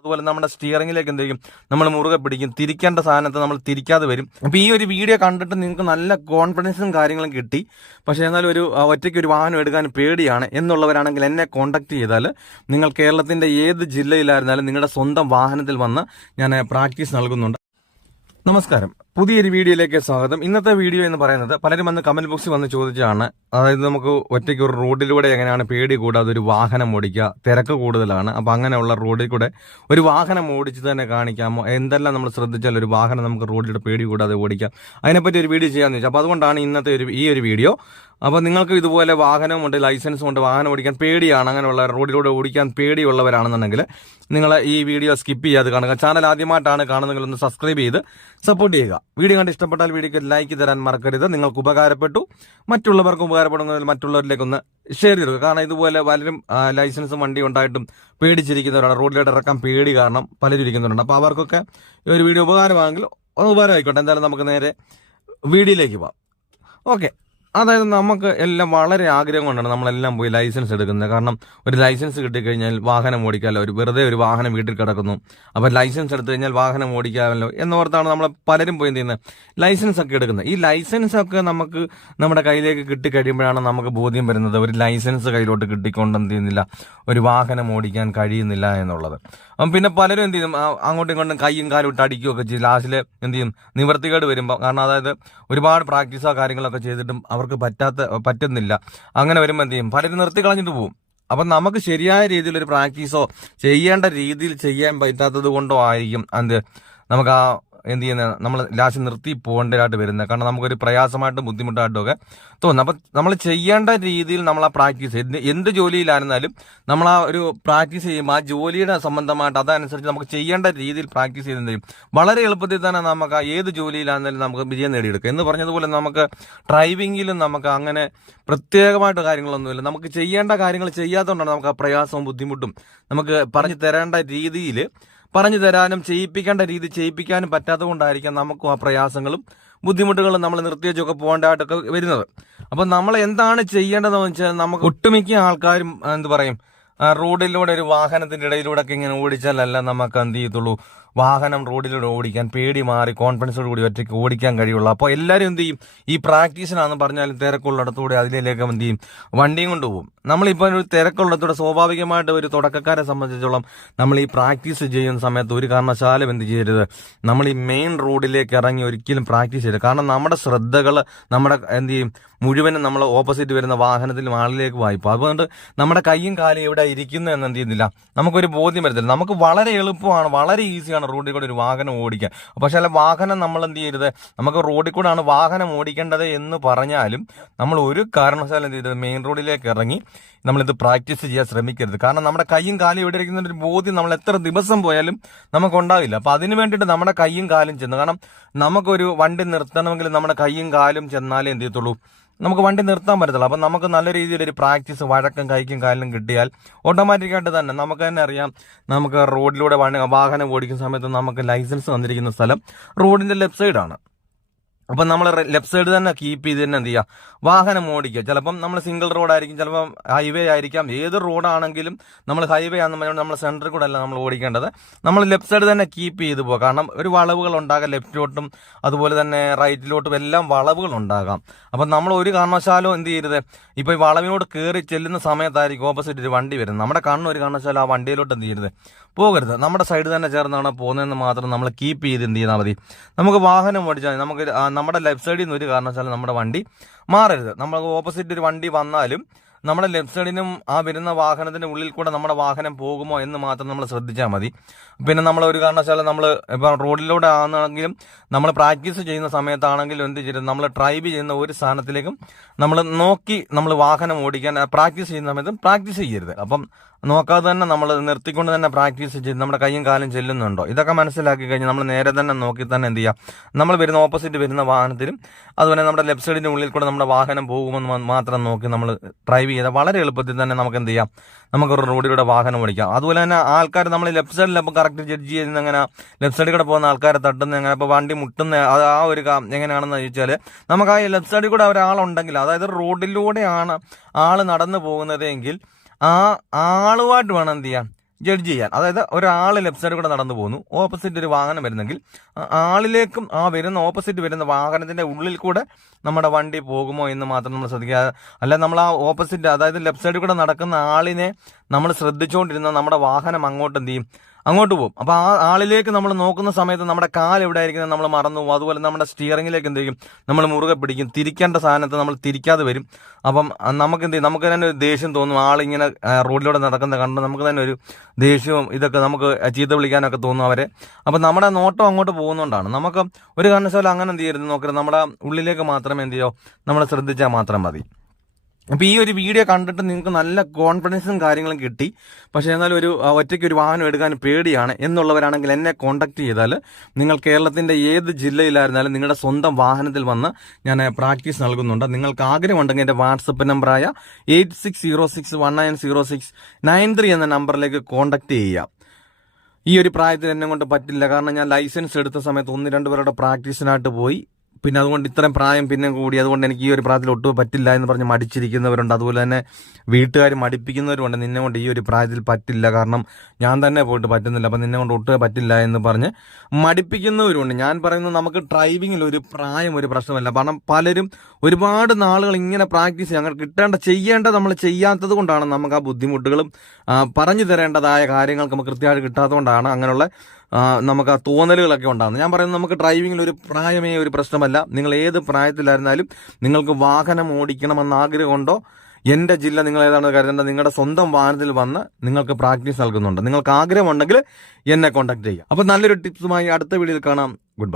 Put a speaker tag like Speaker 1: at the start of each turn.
Speaker 1: അതുപോലെ നമ്മുടെ സ്റ്റിയറിംഗിലേക്ക് എന്തെങ്കിലും നമ്മൾ മുറുകെ പിടിക്കും. തിരിക്കേണ്ട സാധനത്തെ നമ്മൾ തിരിക്കാതെ വരും. അപ്പോൾ ഈ ഒരു വീഡിയോ കണ്ടിട്ട് നിങ്ങൾക്ക് നല്ല കോൺഫിഡൻസും കാര്യങ്ങളും കിട്ടി. പക്ഷേ എന്നാലും ഒരു ഒറ്റയ്ക്ക് ഒരു വാഹനം എടുക്കാൻ പേടിയാണ്. എന്നുള്ളവരാണെങ്കിൽ എന്നെ കോൺടാക്ട് ചെയ്താൽ നിങ്ങൾ കേരളത്തിന്റെ ഏത് ജില്ലയിലായിരുന്നാലും നിങ്ങളുടെ സ്വന്തം വാഹനത്തിൽ വന്ന് ഞാൻ പ്രാക്ടീസ് നൽകുന്നുണ്ട്. നമസ്കാരം. പുതിയൊരു വീഡിയോയിലേക്ക് സ്വാഗതം. ഇന്നത്തെ വീഡിയോ എന്ന് പറയുന്നത് പലരും വന്ന് കമന്റ് ബോക്സിൽ വന്ന് ചോദിച്ചാണ് അതായത് നമുക്ക് ഒറ്റയ്ക്ക് ഒരു റോഡിലൂടെ എങ്ങനെയാണ് പേടി കൂടാതെ ഒരു വാഹനം ഓടിക്കുക തിരക്ക് കൂടുതലാണ്. അപ്പം അങ്ങനെയുള്ള റോഡിൽ കൂടെ ഒരു വാഹനം ഓടിച്ചു തന്നെ കാണിക്കാമോ? എന്തെല്ലാം നമ്മൾ ശ്രദ്ധിച്ചാൽ ഒരു വാഹനം നമുക്ക് റോഡിലൂടെ പേടി കൂടാതെ ഓടിക്കാം? അതിനെപ്പറ്റി ഒരു വീഡിയോ ചെയ്യാമെന്ന് വെച്ചാൽ അപ്പോൾ അതുകൊണ്ടാണ് ഇന്നത്തെ ഒരു ഈ ഒരു വീഡിയോ. അപ്പോൾ നിങ്ങൾക്ക് ഇതുപോലെ വാഹനമുണ്ട് ലൈസൻസും ഉണ്ട് വാഹനം ഓടിക്കാൻ പേടിയാണ് അങ്ങനെയുള്ള റോഡിലൂടെ ഓടിക്കാൻ പേടിയുള്ളവരാണെന്നുണ്ടെങ്കിൽ നിങ്ങൾ ഈ വീഡിയോ സ്കിപ്പ് ചെയ്യാതെ കാണുക. ചാനൽ ആദ്യമായിട്ടാണ് കാണുന്നതെങ്കിൽ ഒന്ന് സബ്സ്ക്രൈബ് ചെയ്ത് സപ്പോർട്ട് ചെയ്യുക. വീഡിയോ കണ്ട് ഇഷ്ടപ്പെട്ടാൽ വീഡിയോക്ക് ലൈക്ക് തരാൻ മറക്കരുത്. നിങ്ങൾക്ക് ഉപകാരപ്പെട്ടു. മറ്റുള്ളവർക്കും ഉപകാരപ്പെടുന്നതിൽ മറ്റുള്ളവരിലേക്ക് ഒന്ന് ഷെയർ ചെയ്തു കാരണം ഇതുപോലെ പലരും ലൈസൻസും വണ്ടി ഉണ്ടായിട്ടും പേടിച്ചിരിക്കുന്നവരാണ്. റോഡിലോട്ട് ഇറക്കാൻ പേടി കാരണം പലരും ഇരിക്കുന്നവരുണ്ട്. അപ്പോൾ അവർക്കൊക്കെ ഈ ഒരു വീഡിയോ ഉപകാരമാണെങ്കിൽ ഉപകാരമായിക്കോട്ടെ. എന്തായാലും നമുക്ക് നേരെ വീഡിയോയിലേക്ക് പോവാം. ഓക്കെ അതായത് നമുക്ക് എല്ലാം വളരെ ആഗ്രഹം കൊണ്ടാണ് നമ്മളെല്ലാം പോയി ലൈസൻസ് എടുക്കുന്നത്. കാരണം ഒരു ലൈസൻസ് കിട്ടിക്കഴിഞ്ഞാൽ വാഹനം ഓടിക്കാമല്ലോ. ഒരു വെറുതെ ഒരു വാഹനം വീട്ടിൽ കിടക്കുന്നു. അപ്പോൾ ലൈസൻസ് എടുത്തു കഴിഞ്ഞാൽ വാഹനം ഓടിക്കാമല്ലോ എന്നോർത്താണ് നമ്മൾ പലരും പോയി ചെയ്യുന്നത്? ലൈസൻസ് ഒക്കെ എടുക്കുന്നത്. ഈ ലൈസൻസ് ഒക്കെ നമുക്ക് നമ്മുടെ കയ്യിലേക്ക് കിട്ടിക്കഴിയുമ്പോഴാണ് നമുക്ക് ബോധ്യം വരുന്നത് ഒരു ലൈസൻസ് കയ്യിലോട്ട് കിട്ടിക്കൊണ്ടെന്ത് ചെയ്യുന്നില്ല? ഒരു വാഹനം ഓടിക്കാൻ കഴിയുന്നില്ല എന്നുള്ളത്. പിന്നെ പലരും എന്ത് ചെയ്യും? അങ്ങോട്ടും ഇങ്ങോട്ടും കൈയും കാലും ഇട്ട് അടിക്കുകയൊക്കെ ചെയ്യും. ലാസ്റ്റിൽ എന്ത് ചെയ്യും? നിവർത്തികേട് വരുമ്പോൾ കാരണം അതായത് ഒരുപാട് പ്രാക്ടീസോ കാര്യങ്ങളൊക്കെ ചെയ്തിട്ടും അവർക്ക് പറ്റാത്ത പറ്റുന്നില്ല. അങ്ങനെ വരുമ്പോൾ എന്ത് ചെയ്യും? പലരും നിർത്തി കളഞ്ഞിട്ട് പോകും അപ്പം നമുക്ക് ശരിയായ രീതിയിൽ ഒരു പ്രാക്ടീസോ ചെയ്യേണ്ട രീതിയിൽ ചെയ്യാൻ പറ്റാത്തത് കൊണ്ടോ ആയിരിക്കും എന്ത്? നമുക്ക് ആ എന്ത് ചെയ്യുന്നത് നമ്മൾ ലാസ്റ്റ് നിർത്തി പോകേണ്ടതായിട്ട് വരുന്നത്. കാരണം നമുക്കൊരു പ്രയാസമായിട്ടും ബുദ്ധിമുട്ടായിട്ടും ഒക്കെ തോന്നുന്നു അപ്പം നമ്മൾ ചെയ്യേണ്ട രീതിയിൽ നമ്മൾ ആ പ്രാക്ടീസ് എന്ത് എന്ത് ജോലിയിലായിരുന്നാലും നമ്മൾ ആ ഒരു പ്രാക്ടീസ് ചെയ്യുമ്പോൾ ആ ജോലിയുടെ സംബന്ധമായിട്ട് അതനുസരിച്ച് നമുക്ക് ചെയ്യേണ്ട രീതിയിൽ പ്രാക്ടീസ് ചെയ്ത് വളരെ എളുപ്പത്തിൽ തന്നെ നമുക്ക് ആ ഏത് ജോലിയിലാണെന്നാലും നമുക്ക് വിജയം നേടിയെടുക്കാം. എന്ന് പറഞ്ഞതുപോലെ നമുക്ക് ഡ്രൈവിങ്ങിലും നമുക്ക് അങ്ങനെ പ്രത്യേകമായിട്ട് കാര്യങ്ങളൊന്നുമില്ല. നമുക്ക് ചെയ്യേണ്ട കാര്യങ്ങൾ ചെയ്യാത്തതുകൊണ്ടാണ് നമുക്ക് ആ പ്രയാസവും ബുദ്ധിമുട്ടും നമുക്ക് പറഞ്ഞു തരേണ്ട രീതിയിൽ പറഞ്ഞു തരാനും ചെയ്യിപ്പിക്കേണ്ട രീതി ചെയ്യിപ്പിക്കാനും പറ്റാത്തത് കൊണ്ടായിരിക്കാം നമുക്കും ആ പ്രയാസങ്ങളും ബുദ്ധിമുട്ടുകളും നമ്മൾ നിർത്തിവെച്ചൊക്കെ പോകേണ്ടതായിട്ടൊക്കെ വരുന്നത്. അപ്പം നമ്മൾ എന്താണ് ചെയ്യേണ്ടതെന്ന് വെച്ചാൽ നമുക്ക് ഒട്ടുമിക്ക ആൾക്കാരും എന്ത് പറയും റോഡിലൂടെ ഒരു വാഹനത്തിന്റെ ഇടയിലൂടെ ഒക്കെ ഇങ്ങനെ ഓടിച്ചാലല്ല നമുക്ക് എന്ത് ചെയ്യത്തുള്ളൂ? വാഹനം റോഡിലൂടെ ഓടിക്കാൻ പേടി മാറി കോൺഫിഡൻസോട് കൂടി ഒറ്റയ്ക്ക് ഓടിക്കാൻ കഴിയുള്ളൂ. അപ്പോൾ എല്ലാവരും എന്ത് ചെയ്യും? ഈ പ്രാക്ടീസിനാന്ന് പറഞ്ഞാലും തിരക്കുള്ളിടത്തൂടെ അതിലേക്ക് എന്ത് ചെയ്യും? വണ്ടിയും കൊണ്ടുപോകും. നമ്മളിപ്പോൾ ഒരു തിരക്കുള്ളിടത്തൂടെ സ്വാഭാവികമായിട്ട് ഒരു തുടക്കക്കാരെ സംബന്ധിച്ചോളം നമ്മൾ ഈ പ്രാക്ടീസ് ചെയ്യുന്ന സമയത്ത് ഒരു കാരണവശാലും എന്ത് ചെയ്യരുത്. നമ്മൾ ഈ മെയിൻ റോഡിലേക്ക് ഇറങ്ങി ഒരിക്കലും പ്രാക്ടീസ് ചെയ്യരുത്. കാരണം നമ്മുടെ ശ്രദ്ധകൾ നമ്മുടെ എന്ത് ചെയ്യും? മുഴുവനും നമ്മൾ ഓപ്പോസിറ്റ് വരുന്ന വാഹനത്തിലും ആളിലേക്ക് വായിപ്പോൾ അതുകൊണ്ട് നമ്മുടെ കൈയും കാലും എവിടെ ഇരിക്കുന്നു എന്ന് എന്ത് ചെയ്യുന്നില്ല? നമുക്കൊരു ബോധ്യം വരത്തില്ല. നമുക്ക് വളരെ എളുപ്പമാണ് വളരെ ഈസിയാണ് റോഡിൽ കൂടെ ഒരു വാഹനം ഓടിക്കാൻ. പക്ഷേ അല്ല വാഹനം നമ്മൾ എന്ത് ചെയ്യരുത്? നമുക്ക് റോഡിൽ കൂടെയാണ് വാഹനം ഓടിക്കേണ്ടത് എന്ന് പറഞ്ഞാലും നമ്മൾ ഒരു കാരണവശാലും എന്ത് ചെയ്യരുത്? മെയിൻ റോഡിലേക്ക് ഇറങ്ങി നമ്മളിത് പ്രാക്ടീസ് ചെയ്യാൻ ശ്രമിക്കരുത്. കാരണം നമ്മുടെ കൈയും കാലും ഇവിടെ ഇരിക്കുന്ന ഒരു ബോധ്യം നമ്മൾ എത്ര ദിവസം പോയാലും നമുക്ക് ഉണ്ടാവില്ല അപ്പൊ അതിന് വേണ്ടിയിട്ട് നമ്മുടെ കൈയും കാലും ചെന്ന് കാരണം നമുക്കൊരു വണ്ടി നിർത്തണമെങ്കിൽ നമ്മുടെ കൈയും കാലും ചെന്നാലേ എന്ത് ചെയ്യത്തുള്ളൂ? നമുക്ക് വണ്ടി നിർത്താൻ പറ്റത്തുള്ളൂ അപ്പം നമുക്ക് നല്ല രീതിയിലൊരു പ്രാക്ടീസ് വഴക്കും കൈക്കും കാലിലും കിട്ടിയാൽ ഓട്ടോമാറ്റിക്കായിട്ട് തന്നെ നമുക്ക് തന്നെ അറിയാം. നമുക്ക് റോഡിലൂടെ വാഹനം ഓടിക്കുന്ന സമയത്ത് നമുക്ക് ലൈസൻസ് വന്നിരിക്കുന്ന സ്ഥലം റോഡിന്റെ ലെഫ്റ്റ് സൈഡാണ് അപ്പം നമ്മൾ ലെഫ്റ്റ് സൈഡ് തന്നെ കീപ്പ് ചെയ്ത് തന്നെ എന്ത് ചെയ്യുക വാഹനം ഓടിക്കുക. ചിലപ്പം നമ്മൾ സിംഗിൾ റോഡായിരിക്കും ചിലപ്പം ഹൈവേ ആയിരിക്കാം. ഏത് റോഡാണെങ്കിലും നമ്മൾ ഹൈവേ ആണെന്ന് നമ്മൾ സെന്ററിൽ കൂടെ അല്ല നമ്മൾ ഓടിക്കേണ്ടത്. നമ്മൾ ലെഫ്റ്റ് സൈഡ് തന്നെ കീപ്പ് ചെയ്ത് പോകുക കാരണം ഒരു വളവുകൾ ഉണ്ടാകാം ലെഫ്റ്റിലോട്ടും അതുപോലെ തന്നെ റൈറ്റിലോട്ടും എല്ലാം വളവുകൾ ഉണ്ടാകാം. അപ്പം നമ്മൾ ഒരു കാരണവശാലും എന്ത് ചെയ്യരുത്? ഇപ്പോൾ ഈ വളവിനോട് കയറി ചെല്ലുന്ന സമയത്തായിരിക്കും ഓപ്പോസിറ്റ് ഒരു വണ്ടി വരുന്നത്. നമ്മുടെ കണ്ണ് ഒരു കാരണവശാലും ആ വണ്ടിയിലോട്ട് എന്ത് ചെയ്യരുത്? പോകരുത്. നമ്മുടെ സൈഡ് തന്നെ ചേർന്നാണ് പോകുന്നതെന്ന് മാത്രം നമ്മൾ കീപ്പ് ചെയ്ത് എന്ത് ചെയ്താൽ മതി. നമുക്ക് വാഹനം ഓടിച്ചാൽ. നമുക്ക് നമ്മുടെ ലെഫ്റ്റ് സൈഡിൽ നിന്ന് ഒരു കാരണവശാലും നമ്മുടെ വണ്ടി മാറരുത്. നമ്മൾ ഓപ്പോസിറ്റ് ഒരു വണ്ടി വന്നാലും നമ്മുടെ ലെഫ്റ്റ് സൈഡിനും ആ വരുന്ന വാഹനത്തിന്റെ ഉള്ളിൽ കൂടെ നമ്മുടെ വാഹനം പോകുമോ എന്ന് മാത്രം നമ്മൾ ശ്രദ്ധിച്ചാൽ മതി. പിന്നെ നമ്മൾ ഒരു കാരണവശാലും നമ്മൾ ഇപ്പം റോഡിലൂടെ ആണെങ്കിലും നമ്മൾ പ്രാക്ടീസ് ചെയ്യുന്ന സമയത്താണെങ്കിലും എന്ത് ചെയ്യരുത്? നമ്മൾ ഡ്രൈവ് ചെയ്യുന്ന ഒരു സ്ഥാനത്തിലേക്കും നമ്മൾ നോക്കി നമ്മൾ വാഹനം ഓടിക്കാൻ പ്രാക്ടീസ് ചെയ്യുന്ന സമയത്തും പ്രാക്ടീസ് ചെയ്യരുത്. അപ്പം നോക്കാതെ തന്നെ നമ്മൾ നിർത്തിക്കൊണ്ട് തന്നെ പ്രാക്ടീസ് ചെയ്ത് നമ്മുടെ കൈയും കാലും ചെല്ലുന്നുണ്ടോ? ഇതൊക്കെ മനസ്സിലാക്കി കഴിഞ്ഞാൽ നമ്മൾ നേരെ തന്നെ നോക്കി തന്നെ എന്ത് ചെയ്യുക നമ്മൾ വരുന്ന ഓപ്പോസിറ്റ് വരുന്ന വാഹനത്തിലും അതുപോലെ നമ്മുടെ ലെഫ്റ്റ് സൈഡിന്റെ ഉള്ളിൽ കൂടെ നമ്മുടെ വാഹനം പോകുമെന്ന് മാത്രം നോക്കി നമ്മൾ ഡ്രൈവ് ചെയ്താൽ വളരെ എളുപ്പത്തിൽ തന്നെ നമുക്ക് എന്ത് ചെയ്യാം? നമുക്ക് ഒരു റോഡിലൂടെ വാഹനം ഓടിക്കാം. അതുപോലെ തന്നെ ആൾക്കാർ നമ്മൾ ലെഫ്റ്റ് സൈഡിൽ അപ്പോൾ കറക്റ്റ് ജഡ്ജ് ചെയ്യുന്ന എങ്ങനെ ലെഫ്റ്റ് സൈഡിൽ കൂടെ പോകുന്ന ആൾക്കാരെ തട്ടുന്ന എങ്ങനെ ഇപ്പോൾ വണ്ടി മുട്ടുന്ന അത് ആ ഒരു എങ്ങനെയാണെന്ന് ചോദിച്ചാൽ നമുക്ക് ആ ലെഫ്റ്റ് സൈഡിൽ കൂടെ ഒരാളുണ്ടെങ്കിൽ അതായത് റോഡിലൂടെയാണ് ആൾ നടന്നു പോകുന്നതെങ്കിൽ ആ ആളുമായിട്ട് വേണം എന്ത് ചെയ്യാൻ? ജഡ്ജ് ചെയ്യാൻ. അതായത് ഒരാൾ ലെഫ്റ്റ് സൈഡിൽ കൂടെ നടന്നു പോകുന്നു. ഓപ്പോസിറ്റ് ഒരു വാഹനം വരുന്നെങ്കിൽ ആളിലേക്കും ആ വരുന്ന ഓപ്പോസിറ്റ് വരുന്ന വാഹനത്തിന്റെ ഉള്ളിൽ കൂടെ നമ്മുടെ വണ്ടി പോകുമോ എന്ന് മാത്രം നമ്മൾ ശ്രദ്ധിക്കുക. അല്ല നമ്മൾ ആ ഓപ്പോസിറ്റ് അതായത് ലെഫ്റ്റ് സൈഡിൽ കൂടെ നടക്കുന്ന ആളിനെ നമ്മൾ ശ്രദ്ധിച്ചുകൊണ്ടിരുന്ന നമ്മുടെ വാഹനം അങ്ങോട്ട് എന്ത് ചെയ്യും? അങ്ങോട്ട് പോകും. അപ്പോൾ ആ ആളിലേക്ക് നമ്മൾ നോക്കുന്ന സമയത്ത് നമ്മുടെ കാൽ എവിടെ ആയിരിക്കുന്നത് നമ്മൾ മറന്നു പോകും. അതുപോലെ നമ്മുടെ സ്റ്റിയറിംഗിലേക്ക് എന്ത് ചെയ്യും? നമ്മൾ മുറുകെ പിടിക്കും. തിരിക്കേണ്ട സാധനത്തെ നമ്മൾ തിരിക്കാതെ വരും. അപ്പം നമുക്ക് എന്ത് ചെയ്യും? നമുക്ക് തന്നെ ഒരു ദേഷ്യം തോന്നും. ആളിങ്ങനെ റോഡിലൂടെ നടക്കുന്നത് കണ്ട് നമുക്ക് തന്നെ ഒരു ദേഷ്യവും ഇതൊക്കെ നമുക്ക് ചീത്ത വിളിക്കാനൊക്കെ തോന്നും അവരെ. അപ്പം നമ്മുടെ നോട്ടം അങ്ങോട്ട് പോകുന്നതുകൊണ്ടാണ് നമുക്ക് ഒരു കാരണവശാലും അങ്ങനെ എന്ത് ചെയ്യരുത് നോക്കരുത്. നമ്മുടെ ഉള്ളിലേക്ക് മാത്രമേ എന്ത് ചെയ്യോ? നമ്മൾ ശ്രദ്ധിച്ചാൽ മാത്രം മതി. അപ്പോൾ ഈ ഒരു വീഡിയോ കണ്ടിട്ട് നിങ്ങൾക്ക് നല്ല കോൺഫിഡൻസും കാര്യങ്ങളും കിട്ടി. പക്ഷേ എന്നാലും ഒരു ഒറ്റയ്ക്ക് ഒരു വാഹനം എടുക്കാൻ പേടിയാണ്. എന്നുള്ളവരാണെങ്കിൽ എന്നെ കോൺടാക്ട് ചെയ്താൽ നിങ്ങൾ കേരളത്തിന്റെ ഏത് ജില്ലയിലായിരുന്നാലും നിങ്ങളുടെ സ്വന്തം വാഹനത്തിൽ വന്ന് ഞാൻ പ്രാക്ടീസ് നൽകുന്നുണ്ട്. നിങ്ങൾക്ക് ആഗ്രഹമുണ്ടെങ്കിൽ എന്റെ വാട്സപ്പ് നമ്പറായ എയ്റ്റ് സിക്സ് എന്ന നമ്പറിലേക്ക് കോൺടാക്ട് ചെയ്യാം ഈ ഒരു പ്രായത്തിൽ എന്നെ കൊണ്ട് പറ്റില്ല. കാരണം ഞാൻ ലൈസൻസ് എടുത്ത സമയത്ത് ഒന്ന് രണ്ട് പേരുടെ പ്രാക്ടീസിനായിട്ട് പോയി. പിന്നെ അതുകൊണ്ട് ഇത്രയും പ്രായം പിന്നെ കൂടി. അതുകൊണ്ട് എനിക്ക് ഈ ഒരു പ്രായത്തിൽ ഒട്ടും പറ്റില്ല എന്ന് പറഞ്ഞ് മടിച്ചിരിക്കുന്നവരുണ്ട്. അതുപോലെ തന്നെ വീട്ടുകാർ മടിപ്പിക്കുന്നവരുണ്ട് നിന്നെ കൊണ്ട് ഈ ഒരു പ്രായത്തിൽ പറ്റില്ല. കാരണം ഞാൻ തന്നെ പോയിട്ട് പറ്റുന്നില്ല. അപ്പം നിന്നെ കൊണ്ട് ഒട്ടും പറ്റില്ല എന്ന് പറഞ്ഞ് മടിപ്പിക്കുന്നവരുണ്ട് ഞാൻ പറയുന്നത് നമുക്ക് ഡ്രൈവിങ്ങിൽ ഒരു പ്രായം ഒരു പ്രശ്നമല്ല. കാരണം പലരും ഒരുപാട് നാളുകൾ ഇങ്ങനെ പ്രാക്ടീസ് അങ്ങനെ കിട്ടേണ്ട ചെയ്യേണ്ടത് നമ്മൾ ചെയ്യാത്തത് കൊണ്ടാണ് നമുക്ക് ആ ബുദ്ധിമുട്ടുകളും പറഞ്ഞു തരേണ്ടതായ കാര്യങ്ങൾക്ക് നമുക്ക് കൃത്യമായിട്ട് കിട്ടാത്തതുകൊണ്ടാണ് അങ്ങനെയുള്ള നമുക്ക് ആ തോന്നലുകളൊക്കെ ഉണ്ടാകുന്നത്. ഞാൻ പറയുന്നത് നമുക്ക് ഡ്രൈവിങ്ങിൽ ഒരു പ്രായമേ ഒരു പ്രശ്നമല്ല. നിങ്ങൾ ഏത് പ്രായത്തിലായിരുന്നാലും നിങ്ങൾക്ക് വാഹനം ഓടിക്കണമെന്ന് ആഗ്രഹമുണ്ടോ? എന്റെ ജില്ല നിങ്ങൾ ഏതാണ് കരുതേണ്ടത്? നിങ്ങളുടെ സ്വന്തം വാഹനത്തിൽ വന്ന് നിങ്ങൾക്ക് പ്രാക്ടീസ് നൽകുന്നുണ്ട്. നിങ്ങൾക്ക് ആഗ്രഹമുണ്ടെങ്കിൽ എന്നെ കോൺടാക്ട് ചെയ്യാം അപ്പോൾ നല്ലൊരു ടിപ്സുമായി അടുത്ത വീഡിയോയിൽ കാണാം. ഗുഡ്